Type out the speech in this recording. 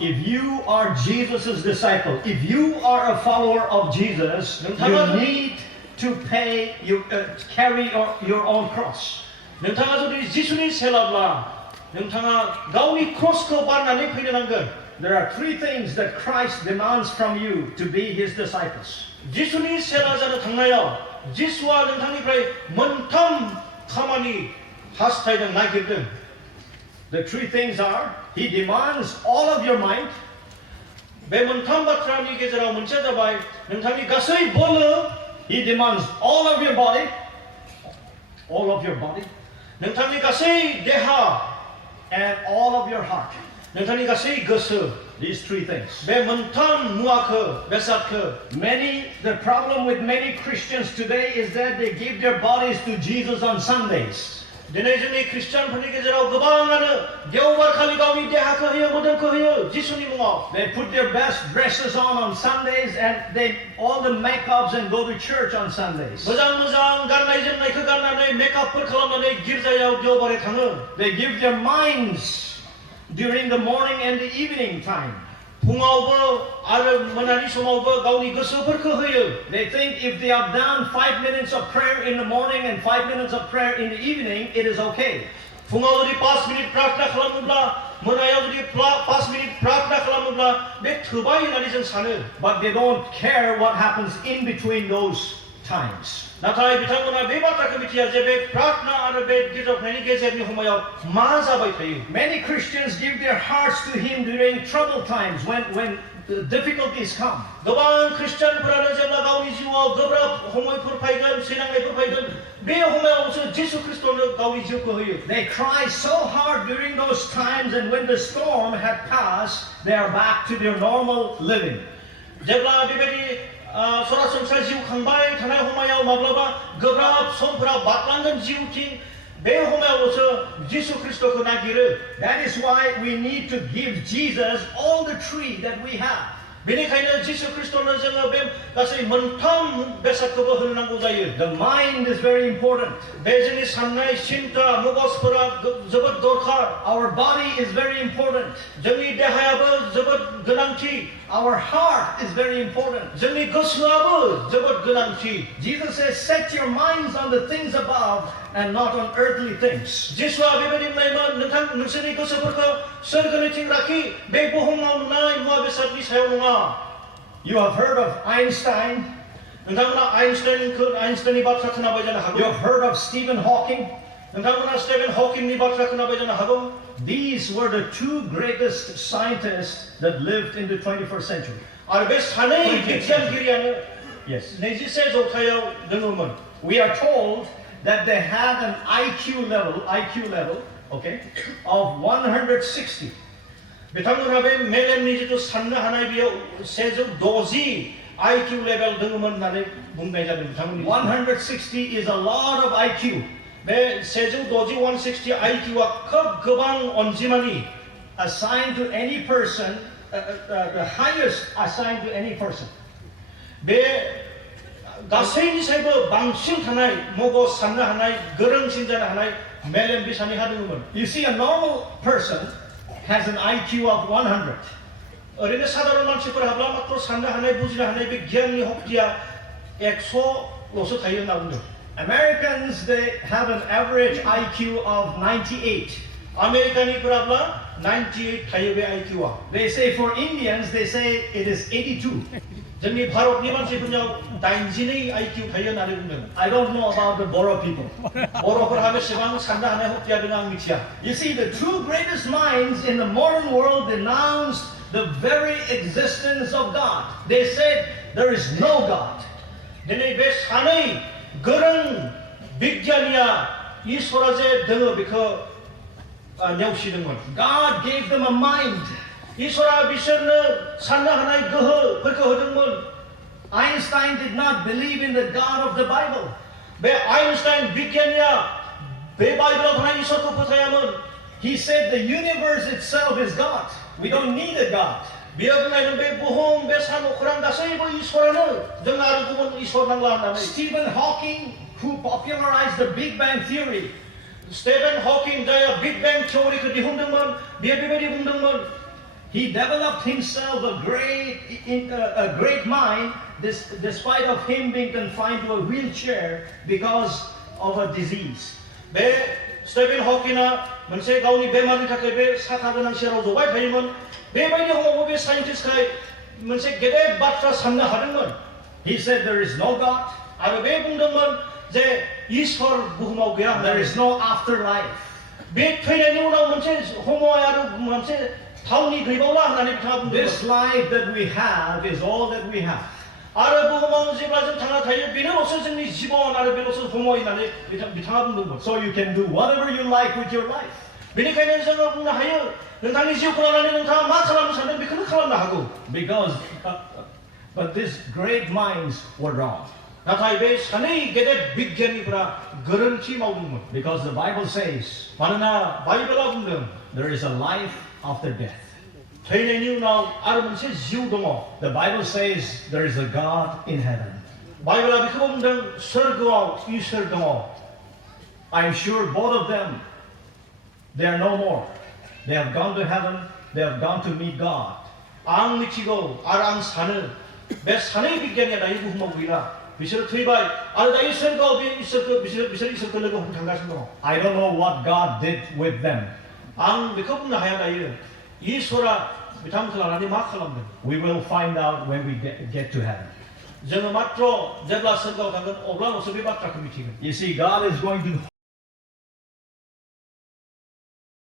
if you are Jesus' disciple, if you are a follower of Jesus, you need to carry your own cross. नोंथाङा जुदि जिसुनि सेलाब्ला नोंथाङा गावनि क्रसखौ बाननानै फैनो नांगोन. There are three things that Christ demands from you to be his disciples. जिसुनि सेला जानो थांनायाव जिसुआ नोंथांनिफ्राय मोनथाम खामानि हास्थायदों नागिरदों. The three things are, he demands all of your mind. बे मोनथाम बाथ्रानि गेजेराव मोनसेया जाबाय नोंथांनि गासै बोलो. He demands all of your body. All of your body. नोंथांनि गासै देहा and all of your heart. नोंथांनि गासै गोसो. These three things. बे मोनथाम मुवाखौ बेसादखौ. The problem with many Christians today is that they give their bodies to Jesus on Sundays. दिनै जोंनि खृष्टानफोरनि गेजेराव गोबाङानो देवबारखालि गावनि देहाखौ होयो मोदोमखौ होयो जिसुनि मुङाव. They put their best dresses on Sundays and they all the makeups and go to church on Sundays. मोजां गाननाय जोमनायखौ गाननानै मेकआपफोर खालामनानै गिर्जायाव देवबारै थाङो. They give their minds during the morning and the evening time. फुङावबो आरो मोनानि समावबो गावनि गोसोफोरखौ होयो. They think if they have done 5 minutes of prayer in the morning and 5 minutes of prayer in the evening, it is okay. फुङाव जुदि 5 minute प्रार्थना खालामोब्ला मोनायाव जुदि 5 मिनिट प्रार्थना खालामोब्ला बे थोबाय होननानै जों सानो. But they don't care what happens in between those times. नाथाय बिथांमोना बे बाथ्राखौ मिथिया जे बे प्रार्थना आरो बे गिर्जाफोरनि गेजेरनि समायाव मा जाबाय थायो. Many Christians give their hearts to him during trouble times when the difficulties come. गोबां खृष्टानफोरानो जेब्ला गावनि जिउआव गोब्राब समयफोर फैगोन सैनांनायफोर फैगोन बे समायावसो जिसु ख्रिस्टनो गावनि जिउखौ होयो. They cry so hard during those times, and when the storm had passed, they are back to their normal living. जेब्ला बेबायदि सरासनस्रा जिउ खांबाय थानाय समायाव माब्लाबा गोब्राब समफोरा बारलांगोन जिउथिं बे समायावसो जिसु ख्रिस्टखौ नागिरो. That is why we need to give Jesus all the three that we have. बेनिखायनो जिसु ख्रिस्टनो जोङो बे गासै मोनथाम बेसादखौबो होनो नांगौ जायो. The mind is very important. बे जोंनि साननाय सिन्ता मगजफोरा जोबोद दरखार. Our body is very important. जोंनि देहायाबो जोबोद गोनांथि. Our heart is very important. जोंनि गोसोआबो जोबोद गोनांथि. Jesus says, set your minds on the things above and not on earthly things. जिसुआ बेबायदि बुंनायमोन नोंसोरनि गोसोफोरखौ सोरगोनिथिं लाखि बे बुहुमाव नुनाय मुवा बेसादनि सायाव नङा. You have heard of Einstein. नोंथांमोना आइनस्टाइननि बाथ्रा खोनाबाय जानो हागौ. You have heard of Stephen Hawking. नोंथांमोना स्टिफेन हकिंनि बाथ्रा खोनाबाय जानो हागौ. These were the two greatest scientists that lived in the 21st century. आरो बे सानै बिगियानगिरियानो Yes. 21 जौथायाव दङमोन. We are told that they had an IQ level, okay, of 160. बिथांमोनहा बे मेलेमनि जिथु साननो हानाय बेयाव 160 IQ लेभेल दङमोन होननानै बुंनाय जादों बिथांमोननि. 160 is a lot of IQ. Bay 160 IQ आ खोब गोबां अनजिमानि. Assigned to any person, the highest assigned to any person. बे गासैनिसायबो बांसिन थानाय मगज साननो हानाय गोरोंसिन जानो हानाय मेलेम बे सानैहा दङमोन. You see, a normal person has an IQ of 100. ओरैनो साधारन मानसिफोरहाब्ला मात्र साननो हानाय बुजिनो हानाय बे गियाननि हक्तिया 100 ल'सो थायो होनना बुंदों. Americans, they have an average IQ of 98. आमेरिकानिफोराब्ला 98 थायो बे IQ uh. They say for Indians, they say it is 82. जोंनि भारतनि मानसिफोरनियाव 92 IQ थायो होननानै बुंदों. I don't know about the Boro people. बर'फोरहा बेसेबां साननो हानाय हक्तिया दङ आं मिथिया. You see, the two greatest minds in the modern world denounced the very existence of God. They said there is no God. दिनै बे सानै गोरों बिगियानिया ईश्वरा जे दङ बेखौ नेवसिदोंमोन. God gave them a mind. ईश्वरा बिसोरनो साननो हानाय गोहोफोरखौ होदोंमोन. Einstein did not believe in the God of the Bible. बे आइनस्टाइन बिगियानिया बे बाइबेलाव थानाय ईश्वरखौ फोथायामोन. He said the universe itself is God. We don't need a God. बियो बुंनायमोन बे बुहुम बे सान अख्रां गासैबो ईश्वरानो जों आरो गुबुन ईश्वर नांला होननानै. Stephen Hawking, who popularized the Big Bang Theory, Stephen Hawking जाय बिग बें थियरिखौ दिहुनदोंमोन बियो बेबायदि बुंदोंमोन. He developed himself a great mind, despite of him being confined to a wheelchair because of a disease. बे स्टिफेन हकिंआ मोनसे गावनि बेमारनि थाखाय बे साखा गोनां सेराव जबाय थायोमोन बेबायदि समावबो बे साइन्टिस्टखाय मोनसे गेदेर बाथ्रा साननो हादोंमोन He said there is no God, आरो बे बुंदोंमोन जे ईश्वर बुहुमाव गैया there होननानै is no afterlife. बे थैनायनि उनाव मोनसे समय आरो मोनसे थावनि गैबावला होननानै बिथाङा बुंदोंमोन This life that we have is all that we have. आरो बुहुमाव जेब्ला जों थांना थायो बेनोल'सो जोंनि जिबन आरो बेल'सो समय होननानै बिथाङा बुंदोंमोन So you can do whatever you like with your life. बेनिखायनो जोङो बुंनो हायो नोंथांनि जिउखौ लानानै नोंथाङा मा खालामनो सानदों बेखौनो खालामनो हागौ Because, but these great minds were wrong. नाथाय बे सानै गेदेर बिगियानिफोरा गोरोन्थि मावदोंमोन Because the Bible says मानोना बाइबेला बुंदों there is a life after death. थैनायनि उनाव आरो मोनसे जिउ दङ The Bible says there is a God in heaven. बाइबेला बेखौबो बुंदों सोरगोआव ईश्वर दङ I'm sure both of them, they are no more. They have gone to heaven, they have gone to meet God. आं मिथिगौ आरो आं सानो बे सानै बिगियानिया दायो बुहुमाव गैला बिसोर थैबाय आरो दायो सोरगोआव बे ईश्वरखौ बिसोर ईश्वरखौ लोगो हमनो थांगासिनो दङ I don't know what God did with them. आं बेखौ बुंनो हाया दायो ईश्वरा बिथांमोनखौ लानानै मा खालामदों We will find out when we get to heaven. जोङो मात्र जेब्ला सोरगोआव थांगोन अब्लाल'सो बे बाथ्राखौ मिथिगोन You see, God is going to